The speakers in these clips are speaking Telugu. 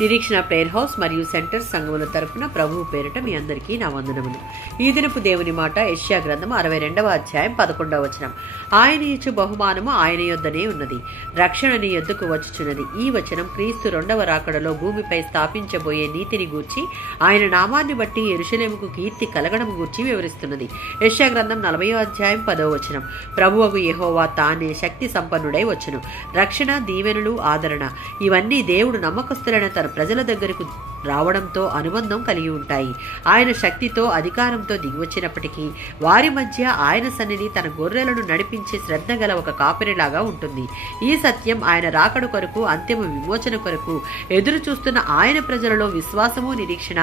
నిరీక్షణ ప్రేయర్ హౌస్ మరియు సెంటర్ సంఘముల తరపున ప్రభువు పేరిట మీ అందరికీ నా వందనములు. ఈ దినపు దేవుని మాట యెషయా గ్రంథము 62వ అధ్యాయం 11వ వచనం. ఆయన ఇచ్చు బహుమానము ఆయన యొద్దనే ఉన్నది, రక్షణ నీ యొద్దకు వచ్చుచున్నది. ఈ వచనం క్రీస్తు రెండవ రాకడలో భూమిపై స్థాపించబోయే నీతిని గూర్చి, ఆయన నామాన్ని బట్టి యెరూషలేముకు కీర్తి కలగడం గూర్చి వివరిస్తున్నది. యెషయా గ్రంథం 40వ అధ్యాయం 10వ వచనం. ప్రభువగు యెహోవా తానే శక్తి సంపన్నుడై వచ్చును. రక్షణ, దీవెనలు, ఆదరణ ఇవన్నీ దేవుడు నమ్మకస్తులైన తన ప్రజల దగ్గరకు రావడంతో అనుబంధం కలిగి ఉంటాయి. ఆయన శక్తితో, అధికారంతో దిగివచ్చినప్పటికీ వారి మధ్య ఆయన సన్నిధి తన గొర్రెలను నడిపించే శ్రద్ధ గల ఒక కాపరిలాగా ఉంటుంది. ఈ సత్యం ఆయన రాకడ కొరకు, అంతిమ విమోచన కొరకు ఎదురు చూస్తున్న ఆయన ప్రజలలో విశ్వాసము, నిరీక్షణ,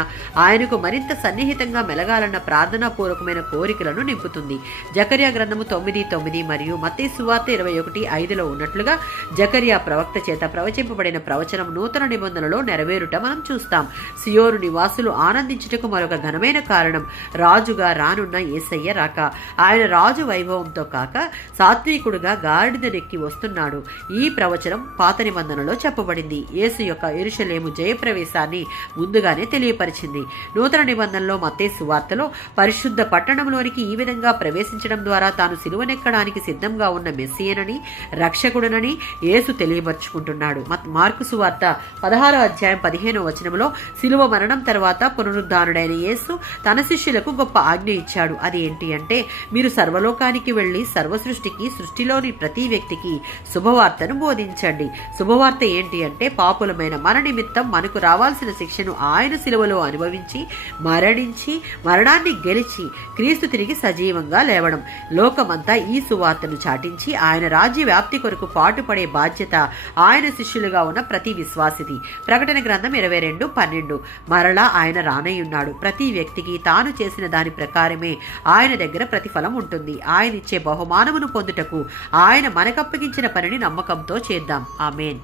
ఆయనకు మరింత సన్నిహితంగా మెలగాలన్న ప్రార్థనాపూర్వకమైన కోరికలను నింపుతుంది. జకర్యా గ్రంథము 9:9 మరియు మత్తయి సువార్త 21:5లో ఉన్నట్లుగా జకర్యా ప్రవక్త చేత ప్రవచింపబడిన ప్రవచనం నూతన నిబంధనలో నెరవేరుట మనం చూస్తాం. సియోను నివాసులు ఆనందించుటకు మరొక ఘనమైన కారణం రాజుగా రానున్న యేసయ్య రాక. ఆయన రాజు వైభవంతో కాక సాత్వికుడుగా గాడిదనెక్కి వస్తున్నాడు. ఈ ప్రవచనం పాత నిబంధనలో చెప్పబడింది. యేసు యొక్క యెరూషలేము జయప్రవేశాన్ని ముందుగానే తెలియపరిచింది. నూతన నిబంధనలో మత్తయి సువార్తలో పరిశుద్ధ పట్టణంలోనికి ఈ విధంగా ప్రవేశించడం ద్వారా తాను సిలువనెక్కడానికి సిద్ధంగా ఉన్న మెస్సియనని, రక్షకుడునని యేసు తెలియపరుచుకుంటున్నాడు. మార్కు సువార్త 16వ అధ్యాయం 15వ వచనంలో శిలువ మరణం తర్వాత పునరుద్ధానుడైన యేసు తన శిష్యులకు గొప్ప ఆజ్ఞ ఇచ్చాడు. అది ఏంటి అంటే, మీరు సర్వలోకానికి వెళ్ళి సర్వసృష్టికి, సృష్టిలోని ప్రతి వ్యక్తికి శుభవార్తను బోధించండి. శుభవార్త ఏంటి అంటే, పాపులమైన మన నిమిత్తం మనకు రావాల్సిన శిక్షను ఆయన శిలువలో అనుభవించి, మరణించి, మరణాన్ని గెలిచి క్రీస్తు తిరిగి సజీవంగా లేవడం. లోకమంతా ఈ సువార్తను చాటించి ఆయన రాజ్య వ్యాప్తి కొరకు పాటుపడే బాధ్యత ఆయన శిష్యులుగా ఉన్న ప్రతి విశ్వాసిది. ప్రకటన గ్రంథం 22:12. మరలా ఆయన రానయ్యున్నాడు. ప్రతి వ్యక్తికి తాను చేసిన దాని ప్రకారమే ఆయన దగ్గర ప్రతిఫలం ఉంటుంది. ఆయన ఇచ్చే బహుమానమును పొందుటకు ఆయన మనకప్పగించిన పనిని నమ్మకంతో చేద్దాం. ఆమేన్.